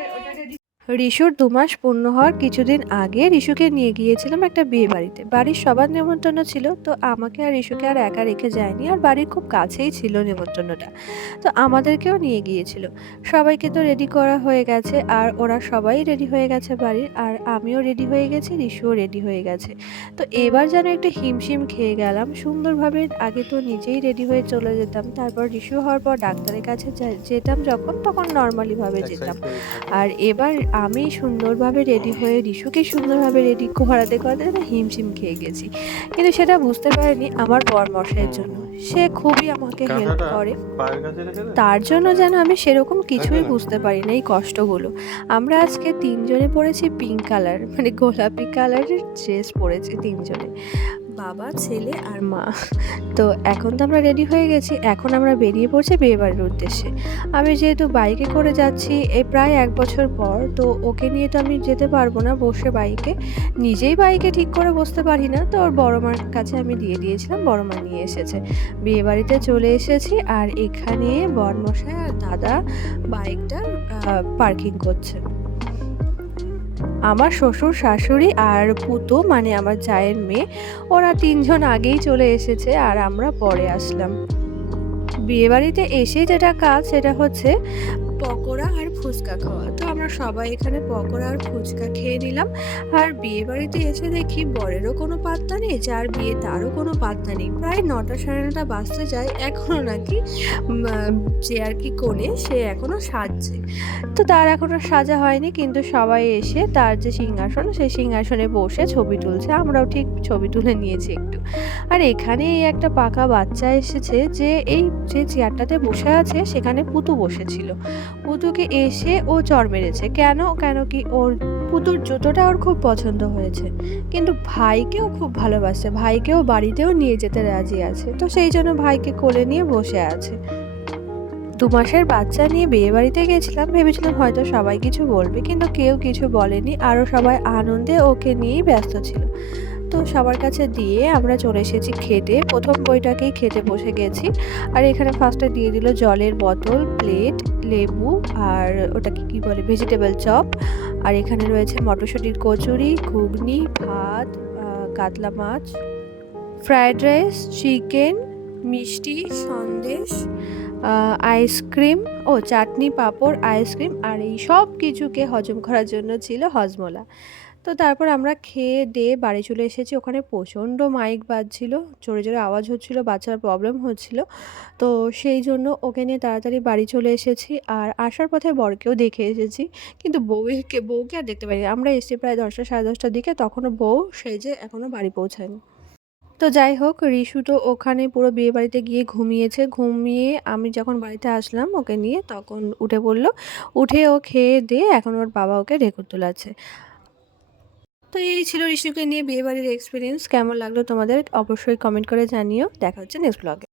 okay. রিশুর দু মাস পূর্ণ হওয়ার কিছুদিন আগে রিশুকে নিয়ে গিয়েছিলাম একটা বিয়ে বাড়িতে। বাড়ির সবার নেমন্তন্ন ছিল তো আমাকে আর রিশুকে আর একা রেখে যায়নি আর বাড়ির খুব কাছেই ছিল নেমন্তন্নটা। তো আমাদেরকেও নিয়ে গিয়েছিল। সবাইকে তো রেডি করা হয়ে গেছে আর ওরা সবাই রেডি হয়ে গেছে বাড়ির আর আমিও রেডি হয়ে গেছি রিশুও রেডি হয়ে গেছে। তো এবার যেন একটু হিমশিম খেয়ে গেলাম। সুন্দরভাবে আগে তো নিজেই রেডি হয়ে চলে যেতাম তারপর রিশু হওয়ার পর ডাক্তারের কাছে যেতাম যখন তখন নর্মালিভাবে যেতাম। আর এবার আমি সুন্দরভাবে রেডি হয়ে রিশুকে সুন্দরভাবে রেডি করাতে করাতে আমি হিমশিম খেয়ে গেছি। কিন্তু সেটা বুঝতে পারিনি আমার পরামর্শের জন্য। সে খুবই আমাকে হেল্প করে। তার জন্য যেন আমি সেরকম কিছুই। বুঝতে পারি না এই কষ্টগুলো। আমরা আজকে তিনজনে পরেছি পিঙ্ক কালার মানে গোলাপি কালারের ড্রেস পরেছি তিনজনে। বাবা, ছেলে আর মা। তো এখন তো আমরা রেডি হয়ে গেছি। এখন আমরা বেরিয়ে পড়ছি বিয়েবাড়ির উদ্দেশ্যে। আমি যেহেতু বাইকে করে যাচ্ছি এই প্রায় এক বছর পর, তো ওকে নিয়ে তো আমি যেতে পারব না, বসে বাইকে নিজেই বাইকে ঠিক করে বসতে পারি না, তো ওর বড় মার কাছে আমি দিয়ে দিয়েছিলাম, বড় মা নিয়ে এসেছে। বিয়ে বাড়িতে চলে এসেছি, আর এখানে বরমশাই আর দাদা বাইকটা পার্কিং করছে। আমার শ্বশুর, শাশুড়ি আর পুতো মানে আমার জায়ের মেয়ে, ওরা তিনজন আগেই চলে এসেছে আর আমরা পরে আসলাম। বিয়েবাড়িতে এসে যেটা কাজ সেটা হচ্ছে পকোড়া আর ফুচকা খাওয়া। তো আমরা সবাই এখানে পকোড়া আর ফুচকা খেয়ে নিলাম। আর বিয়ে বাড়িতে এসে দেখি বরেরও কোনো পাত্তা নেই, যার বিয়ে তারও কোনো পাত্তা নেই। প্রায় নটা সাড়ে নটা বাজতে যায় এখনও নাকি যে আর কি কোণে সে এখনও সাজছে। তো তার এখনও সাজা হয়নি, কিন্তু সবাই এসে তার যে সিংহাসন, সেই সিংহাসনে বসে ছবি তুলছে। আমরাও ঠিক ছবি তুলে নিয়েছি একটু। আর এখানে এই একটা পাকা বাচ্চা এসেছে যে এই যে চেয়ারটাতে বসে আছে, সেখানে পুতু বসেছিল। পুতুকে এসে ও চর মেরেছে। কেন কেন কি ওর পুতুর জুতোটা ওর খুব পছন্দ হয়েছে। কিন্তু ভাইকেও খুব ভালোবাসে। ভাইকেও বাড়িতেও নিয়ে যেতে রাজি আছে। তো সেই জন্য ভাইকে কোলে নিয়ে বসে আছে। দু মাসের বাচ্চা নিয়ে বিয়ে বাড়িতে গেছিলাম। ভেবেছিলাম হয়তো সবাই কিছু বলবে। কিন্তু কেউ কিছু বলেনি। আরও সবাই আনন্দে ওকে নিয়েই ব্যস্ত ছিল। তো সবার কাছে দিয়ে আমরা চলে এসেছি খেতে। প্রথম বইটাকেই খেতে বসে গেছি। আর এখানে ফার্স্টে দিয়ে দিল জলের বোতল প্লেট লেবু আর ওটাকে কি বলে ভেজিটেবল চপ আর এখানে রয়েছে মটরশুঁটির কচুরি, ঘুগনি, ভাত কাতলা মাছ ফ্রায়েড রাইস চিকেন মিষ্টি, সন্দেশ আইসক্রিম ও চাটনি, পাঁপড় আইসক্রিম আর এই সব কিছুকে হজম করার জন্য ছিল হজমোলা। তো তারপর আমরা খেয়ে দিয়ে বাড়ি চলে এসেছি। ওখানে প্রচণ্ড মাইক বাজছিল, জোরে জোরে আওয়াজ হচ্ছিল, বাচ্চার প্রবলেম হচ্ছিল। তো সেই জন্য ওকে নিয়ে তাড়াতাড়ি বাড়ি চলে এসেছি। আর আসার পথে বরকেও দেখে এসেছি। কিন্তু বউকে বউকে আর দেখতে পাইনি। আমরা এসেছি প্রায় দশটা, সাড়ে দশটার দিকে। তখনও বউ সেই যে এখনও বাড়ি পৌঁছায়নি। তো যাই হোক, রিশু তো ওখানে পুরো বিয়ে বাড়িতে গিয়ে ঘুমিয়েছে। ঘুমিয়ে আমি যখন বাড়িতে আসলাম ওকে নিয়ে, তখন উঠে পড়ল উঠে ও খেয়ে দিয়ে এখন ওর বাবা ওকে রেকর্ড তোলাচ্ছে। তো এই ছিল ঋষিকে নিয়ে বিয়েবাড়ির এক্সপিরিয়েন্স কেমন লাগল তোমাদের? অবশ্যই কমেন্ট করে জানিও। দেখা হচ্ছে নেক্সট ব্লগে